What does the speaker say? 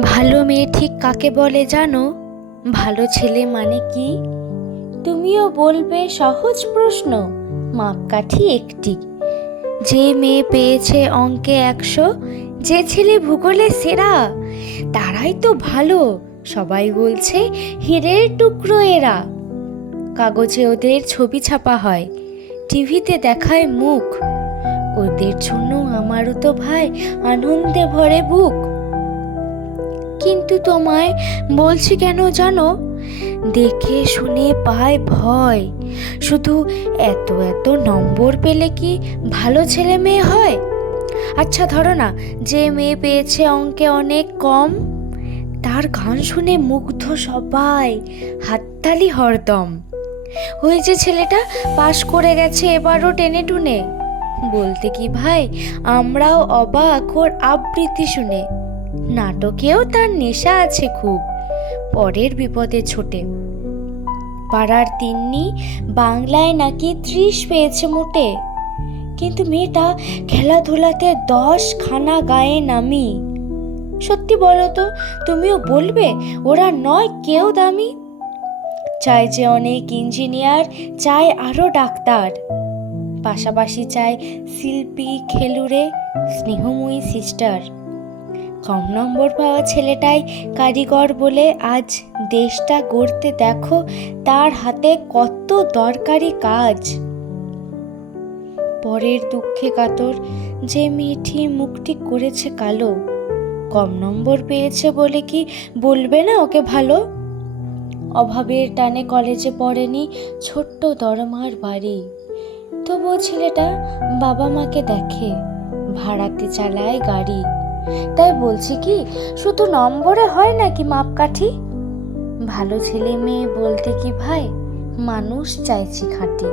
ভালো মেয়ে ঠিক কাকে বলে জানো? ভালো ছেলে মানে কি? তুমিও বলবে সহজ প্রশ্ন, মাপকাঠি একটি। যে মেয়ে পেয়েছে অঙ্কে 100, যে ছেলে ভূগোলে সেরা, তারাই তো ভালো। সবাই বলছে হীরের টুকরো এরা। কাগজে ওদের ছবি ছাপা হয়, টিভিতে দেখায় মুখ। ওদের জন্য আমারও তো ভাই আনন্দে ভরে বুক। কিন্তু তোমায় বলছি কেন জানো? দেখে শুনে পায় ভয়। শুধু এত এত নম্বর পেলে কি ভালো ছেলে মেয়ে হয়? আচ্ছা ধরো না, যে মেয়ে পেয়েছে অঙ্কে অনেক কম, তার গান শুনে মুগ্ধ সবাই, হাততালি হরদম। ওই যে ছেলেটা পাশ করে গেছে এবারও টেনে টুনে, বলতে কি ভাই আমরাও অবাক ওর আবৃত্তি শুনে। নাটকেও তার নেশা আছে খুব, পরের বিপদে ছোটে। পাড়ার তিন্নি বাংলায় নাকি 30 পেয়েছে মোটে, কিন্তু মেয়েটা খেলাধুলাতে 10 খানা গায়ে নামি। সত্যি বলো তো, তুমিও বলবে ওরা নয় কেউ দামি? চাই যে অনেক ইঞ্জিনিয়ার, চাই আরো ডাক্তার, পাশাপাশি চাই শিল্পী, খেলুড়ে, স্নেহময়ী সিস্টার। কম নম্বর পাওয়া ছেলেটাই কারিগর বলে আজ দেশটা গড়তে দেখো তার হাতে কত দরকারি কাজ। পরের দুঃখে কাতর যে মেয়েটি মুখটি করেছে কালো, কম নম্বর পেয়েছে বলে কি বলবে না ওকে ভালো? অভাবের টানে কলেজে পড়েনি, ছোট্ট দরমার বাড়ি, তবুও ছেলেটা বাবা মাকে দেখে, ভাড়াতে চালায় গাড়ি। তাই বলছি কি, শুধু নম্বরে হয় নাকি মাপকাঠি? ভালো ছেলে মেয়ে বলতে কি ভাই মানুষ চাইছি খাঁটি।